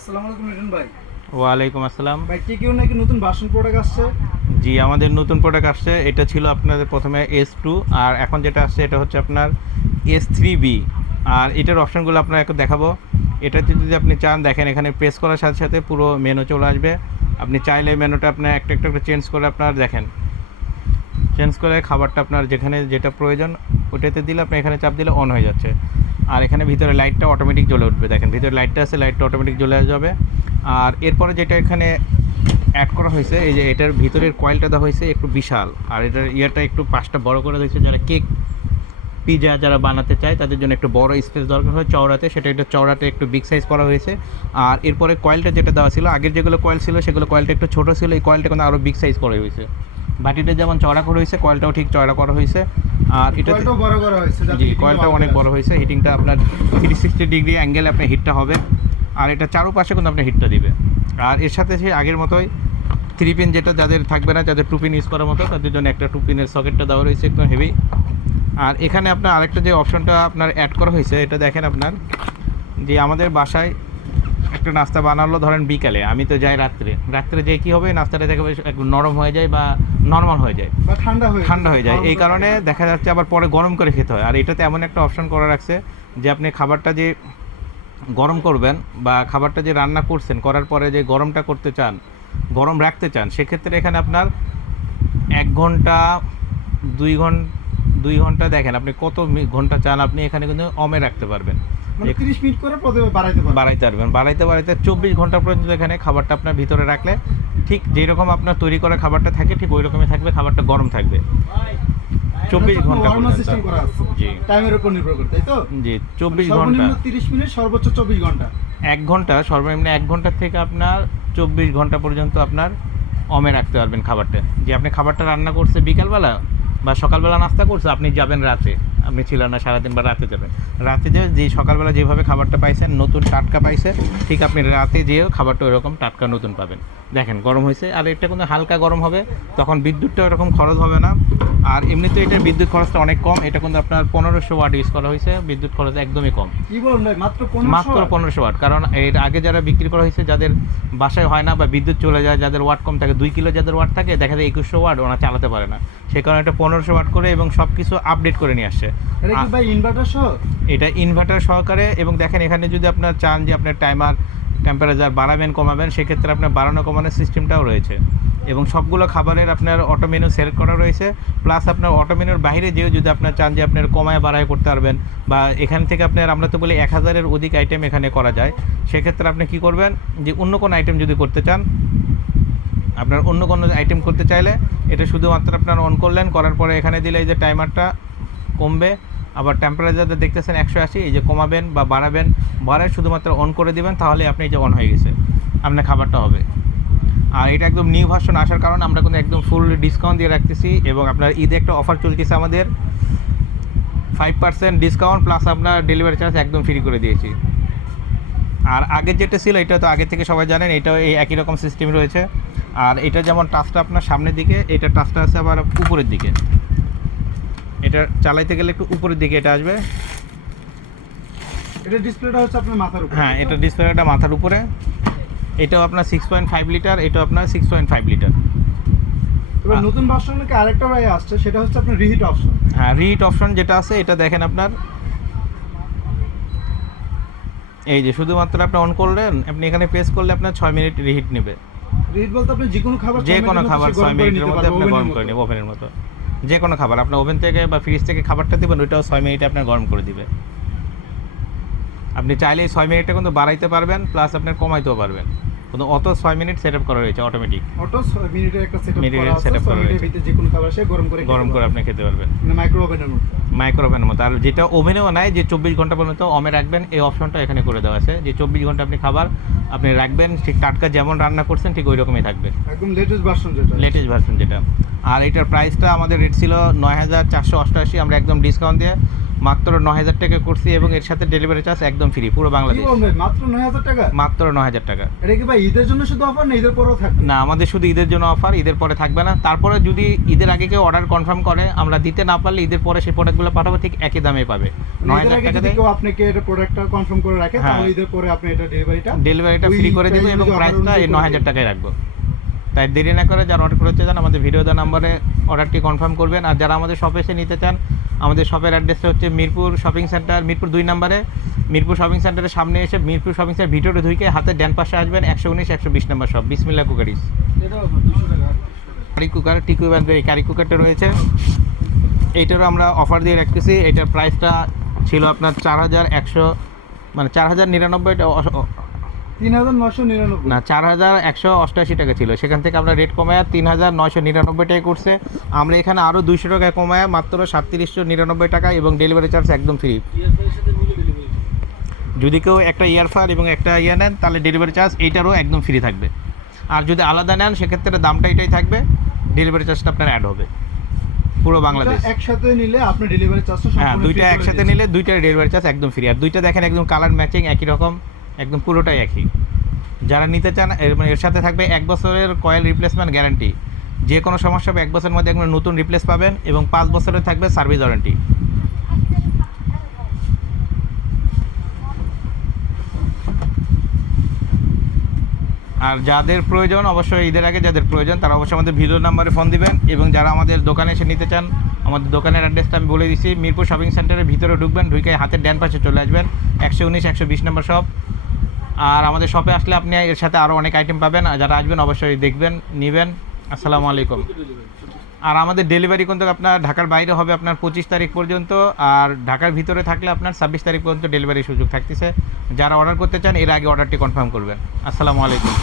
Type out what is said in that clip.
আসসালামু আলাইকুম রিটন ভাই। ওয়ালাইকুম আসসালাম। ভাই টিকিউ নাকি নতুন ভার্সন প্রোডাক্ট আসছে? জি, আমাদের নতুন প্রোডাক্ট আসছে। এটা ছিল আপনাদের প্রথমে S2, আর এখন যেটা আসছে এটা হচ্ছে আপনার S3B। আর এটার অপশানগুলো আপনার একটু দেখাবো। এটাতে যদি আপনি চান, দেখেন এখানে প্রেস করার সাথে সাথে পুরো মেনু চলে আসবে। আপনি চাইলে মেনুটা আপনার একটা একটা করে চেঞ্জ করে আপনার দেখেন, চেঞ্জ করে খাবারটা আপনার যেখানে যেটা প্রয়োজন ওটাতে দিলে আপনি এখানে চাপ দিলে অন হয়ে যাচ্ছে। আর এখানে ভিতরে লাইটটা অটোমেটিক জ্বলে উঠবে। দেখেন ভিতরে লাইটটা আছে, লাইটটা অটোমেটিক জ্বলে যাবে। আর এরপরে যেটা এখানে অ্যাড করা হয়েছে, এই যে এটার ভিতরের কয়েলটা দেওয়া হয়েছে একটু বিশাল, আর এটার ইয়ারটা একটু পাশটা বড় করে দিয়েছে। যারা কেক পিজা যারা বানাতে চায় তাদের জন্য একটু বড় স্পেস দরকার হয় চওড়াতে, সেটা একটু চওড়াতে একটু বিগ সাইজ করা হয়েছে। আর এরপরে কয়েলটা যেটা দেওয়া ছিল, আগের যেগুলো কয়েল ছিল সেগুলো কয়েলটা একটু ছোটো ছিল, এই কয়েলটা কিন্তু আরও বিগ সাইজ করা হয়েছে। বাটিটা যেমন চওড়া করা হয়েছে, কয়েলটাও ঠিক চওড়া করা হয়েছে। আর এটা বড় করা হয়েছে, জি, কয়েলটাও অনেক বড় হয়েছে। হিটিংটা আপনার 360 ডিগ্রি অ্যাঙ্গেলে আপনার হিটটা হবে, আর এটা চারপাশে কিন্তু আপনার হিটটা দিবে। আর এর সাথে সে আগের মতোই 3 পিন, যেটা যাদের থাকবে না, যাদের 2 পিন ইউজ করার মতো তাদের জন্য একটা 2 পিনের সকেটটা দেওয়া রয়েছে একদম হেভি। আর এখানে আপনার আরেকটা যে অপশনটা আপনার অ্যাড করা হয়েছে, এটা দেখেন আপনার, যে আমাদের বাসায় একটা নাস্তা বানালো ধরেন বিকালে, আমি তো যাই রাত্রে যেয়ে কী হবে, নাস্তাটা দেখে একটু নরম হয়ে যায় বা নর্মাল হয়ে যায় বা ঠান্ডা হয়ে যায়। এই কারণে দেখা যাচ্ছে আবার পরে গরম করে খেতে হয়। আর এটাতে এমন একটা অপশন করা রাখছে যে আপনি খাবারটা যে গরম করবেন বা খাবারটা যে রান্না করছেন করার পরে যে গরমটা করতে চান, গরম রাখতে চান, সেক্ষেত্রে এখানে আপনার 1 ঘন্টা 2 ঘন্টা দেখেন আপনি কত ঘন্টা চান, আপনি এখানে কিন্তু অমে রাখতে পারবেন। মানে 30 মিনিট করে প্রথমে বাড়াইতে পারবেন। বাড়াইতে 24 ঘন্টা পর্যন্ত এখানে খাবারটা আপনার ভিতরে রাখলে ঠিক যেই রকম আপনার তৈরি করা খাবারটা থাকে ঠিক ওই রকমই থাকবে, খাবারটা গরম থাকবে 24 ঘন্টা পর্যন্ত। সিস্টেম করা আছে, জি, টাইমের উপর নির্ভর করে, তাই তো? জি, 24 ঘন্টা। সর্বনিম্ন 30 মিনিট, সর্বোচ্চ 24 ঘন্টা। 1 ঘন্টা, সর্বনিম্ন 1 ঘন্টা থেকে আপনার 24 ঘন্টা পর্যন্ত আপনার অমে রাখতে পারবেন খাবারটা। যে আপনি খাবারটা রান্না করছে বিকালবেলা বা সকালবেলা নাস্তা করছে, আপনি যাবেন রাতে, আপনি ছিলেন না সারাদিন বা রাতে যাবেন, রাতে যে সকালবেলা যেভাবে খাবারটা পাইছেন নতুন টাটকা পাইছে, ঠিক আপনি রাতে যেয়েও খাবারটা ওইরকম টাটকা নতুন পাবেন। দেখেন গরম হয়েছে, আর এটা কিন্তু হালকা গরম হবে, তখন বিদ্যুৎটা ওরকম খরচ হবে না। আর এমনিতে এটার বিদ্যুৎ খরচটা অনেক কম, এটা কিন্তু আপনার 1500 ওয়াট ইউজ করা হয়েছে, বিদ্যুৎ খরচ একদমই কম। কি বলেন ভাই, মাত্র 1500 ওয়াট। কারণ এর আগে যারা বিক্রি করা হয়েছে, যাদের বাসায় হয় না বা বিদ্যুৎ চলে যায়, যাদের ওয়াট কম থাকে, 2 কিলো যাদের ওয়াট থাকে, দেখা যায় 2100 ওয়াট ওরা চালাতে পারে না, সেই কারণে এটা 1500 ওয়াট করে এবং সব কিছু আপডেট করে নিয়ে আসছে। এটা কি ভাই ইনভার্টার সহ? এটা ইনভার্টার সহকারে। এবং দেখেন এখানে যদি আপনার চান যে আপনার টাইমার টেম্পারেচার বাড়াবেন কমাবেন, সেক্ষেত্রে আপনার বাড়ানো কমানোর সিস্টেমটাও রয়েছে। এবং সবগুলো খাবারের আপনার অটো মেনু সেট করা রয়েছে। প্লাস আপনার অটো মেনুর বাইরে যেও যদি আপনার চান যে আপনার কমায় বাড়ায় করতে পারবেন, বা এখান থেকে আপনার, আমরা তো বলি 1000-এর অধিক আইটেম এখানে করা যায়, সেক্ষেত্রে আপনি কি করবেন, যে অন্য কোনো আইটেম যদি করতে চান, আপনার অন্য কোনো আইটেম করতে চাইলে এটা শুধুমাত্র আপনার অন করলেন, করার পরে এখানে দিলে এই যে টাইমারটা কমবে, আবার টেম্পারেচারটা দেখতেছেন 180, এই যে কমাবেন বা বাড়াবেন, বাড়ায় শুধুমাত্র অন করে দিবেন, তাহলে আপনি এই যে অন হয়ে গেছে, আপনার খাবারটা হবে। আর এটা একদম নিউ ভার্সন আসার কারণে আমরা কিন্তু একদম ফুল ডিসকাউন্ট দিয়ে রাখতেছি। এবং আপনার ঈদে একটা অফার চলতেছে আমাদের, 5% ডিসকাউন্ট প্লাস আপনার ডেলিভারি চার্জ একদম ফ্রি করে দিয়েছি। আর আগের যেটা ছিল এটা তো আগে থেকে সবাই জানেন, এটাও এই একই রকম সিস্টেম রয়েছে। আর এটা যেমন টাচটা আপনার সামনের দিকে, এটা টাচটা আছে আবার উপরের দিকে, এটা চালাইতে গেলে একটু উপরের দিকে এটা আসবে। এটা ডিসপ্লেটা হচ্ছে আপনার মাথার উপরে? হ্যাঁ, এটা ডিসপ্লেটা মাথার উপরে। এটাও আপনার 6.5 লিটার, এটাও আপনার 6.5 লিটার। এবার নতুন ভার্সনে কি আরেকটা ভাই আসছে, সেটা হচ্ছে আপনার রিহিট অপশন। হ্যাঁ, রিহিট অপশন যেটা আছে এটা দেখেন আপনার, এই যে শুধুমাত্র আপনি অন করলেন, আপনি এখানে প্রেস করলে আপনার 6 মিনিট রিহিট নেবে। রিহিট বলতে আপনি যে কোনো খাবার 6 মিনিটের মধ্যে আপনি গরম করে নেবেন, ওভেনের মতো। যে কোনো খাবার আপনার ওভেন থেকে বা ফ্রিজ থেকে খাবারটা দেবেন, ওইটাও 6 মিনিটে আপনার গরম করে দিবে। আপনি চাইলে এই 6 মিনিটটা কিন্তু বাড়াইতে পারবেন, প্লাস আপনার কমাইতেও পারবেন। কিন্তু অত 6 মিনিট সেট আপ করা রয়েছে অটোমেটিক, অটো 6 মিনিটের একটা সেটআপ মিনিটের করা আছে। setup 6 করা মিনিটের রয়েছে। ভিতরে যে কোনো খাবার সে গরম করে আপনি খেতে পারবেন, মানে মাইক্রো ওভেনের মধ্যে। মাইক্রো ওভেনের মতো। আর যেটা ওভেনেও নাই, যে 24 ঘন্টা পর্যন্ত অমে রাখবেন, এই অপশনটা এখানে করে দেওয়া আছে, যে 24 ঘন্টা আপনি খাবার আপনি রাখবেন, ঠিক টাটকা যেমন রান্না করছেন ঠিক ওই রকমই থাকবে, একদম লেটেস্ট ভার্সন যেটা। লেটেস্ট ভার্সন যেটা। আর এটার প্রাইসটা আমাদের রেট ছিল 9488, আমরা একদম ডিসকাউন্ট দিয়ে মাত্র 9,000 টাকা করছি এবং এর সাথে ডেলিভারি চার্জ একদম ফ্রি পুরো কি বাংলাদেশ। বলেন ভাই, মাত্র 9,000 টাকা? মাত্র 9,000 টাকা। এটা কি ভাই ঈদের জন্য শুধু অফার, না ঈদের পরেও থাকবে? না, আমাদের শুধু ঈদের জন্য অফার, ঈদের পরে থাকবে না। তারপরে যদি ঈদের আগে কেউ অর্ডার কনফার্ম করে, আমরা দিতে না পারলে ঈদের পরে সেই প্রোডাক্টগুলো পাঠাবো, ঠিক একই দামে পাবে। ঈদের 9,000 আগে টাকা যদি দিয়ে কেউ আপনাকে এটা প্রোডাক্টটা কনফার্ম করে রাখে, হ্যাঁ। তাহলে ঈদের পরে আপনি এটা ডেলিভারিটা ওই ফ্রি করে দেবো price এবং অনুযায়ী প্রাইসটা offer এই অনুযায়ী 9,000 টাকায় রাখবো। তাই দেরি না করে যারা অর্ডার করতে চান আমাদের ভিডিও দেওয়া নাম্বারে অর্ডারটি কনফার্ম করবেন। আর যারা আমাদের শপে এসে নিতে চান, আমাদের শপের অ্যাড্রেসটা হচ্ছে মিরপুর শপিং সেন্টার, মিরপুর 2 নম্বরে। মিরপুর শপিং সেন্টারের সামনে এসে মিরপুর শপিং সেন্টার ভিতরে ঢুকে হাতের ডান পাশে আসবেন, 119-120 নম্বর শপ, বিসমিল্লাহ কুকারিস। এটাও 200 টাকা। কারি কুকার, টিকু ব্যান্ডের এই কারি কুকারটা রয়েছে, এইটারও আমরা অফার দিয়ে রাখতেছি। এটার প্রাইসটা ছিল আপনার 4,100, মানে 4,099 3,999 না, 4,188 টাকা ছিল। সেখান থেকে আমরা রেট কমায় 3,999 টাকা করছে। আমরা এখানে আরও 200 টাকা কমায় মাত্র 3,799 টাকা এবং ডেলিভারি চার্জ একদম ফ্রি। যদি কেউ একটা ইয়ারফার এবং একটা ইয়ে নেন, তাহলে ডেলিভারি চার্জ এইটারও একদম ফ্রি থাকবে। আর যদি আলাদা নেন, সেক্ষেত্রে দামটা এটাই থাকবে, ডেলিভারি চার্জটা আপনার অ্যাড হবে পুরো বাংলাদেশ। দুইটা একসাথে নিলে আপনি ডেলিভারি চার্জটা হ্যাঁ, সম্পূর্ণ দুইটা free করে একসাথে দিচ্ছেন। নিলে দুইটার ডেলিভারি চার্জ একদম ফ্রি। আর দুইটা দেখেন একদম কালার ম্যাচিং, একই রকম, একদম পুরোটাই একই। যারা নিতে চান এর সাথে থাকবে 1 বছরের কয়েল রিপ্লেসমেন্ট গ্যারান্টি। যে কোনো সমস্যা হবে 1 বছরের মধ্যে একদম নতুন রিপ্লেস পাবেন এবং 5 বছরের থাকবে সার্ভিস ওয়ারেন্টি। আর যাদের প্রয়োজন, অবশ্যই ঈদের আগে যাদের প্রয়োজন, তারা অবশ্যই আমাদের ভিডিও নাম্বারে ফোন দিবেন। এবং যারা আমাদের দোকানে এসে নিতে চান, আমাদের দোকানের অ্যাড্রেসটা আমি বলে দিচ্ছি। মিরপুর শপিং সেন্টারের ভিতরে ঢুকবেন, ঢুকে হাতের ডান পাশে চলে আসবেন, 119-120 নম্বর শপ। আর আমাদের শপে আসলে আপনি এর সাথে আরও অনেক আইটেম পাবেন। আর যারা আসবেন অবশ্যই দেখবেন, নেবেন। আসসালামু আলাইকুম। আর আমাদের ডেলিভারি কিন্তু আপনার ঢাকার বাইরে হবে আপনার 25 তারিখ পর্যন্ত, আর ঢাকার ভিতরে থাকলে আপনার 26 তারিখ পর্যন্ত ডেলিভারির সুযোগ থাকতেছে। যারা অর্ডার করতে চান এর আগে অর্ডারটি কনফার্ম করবেন। আসসালামু আলাইকুম।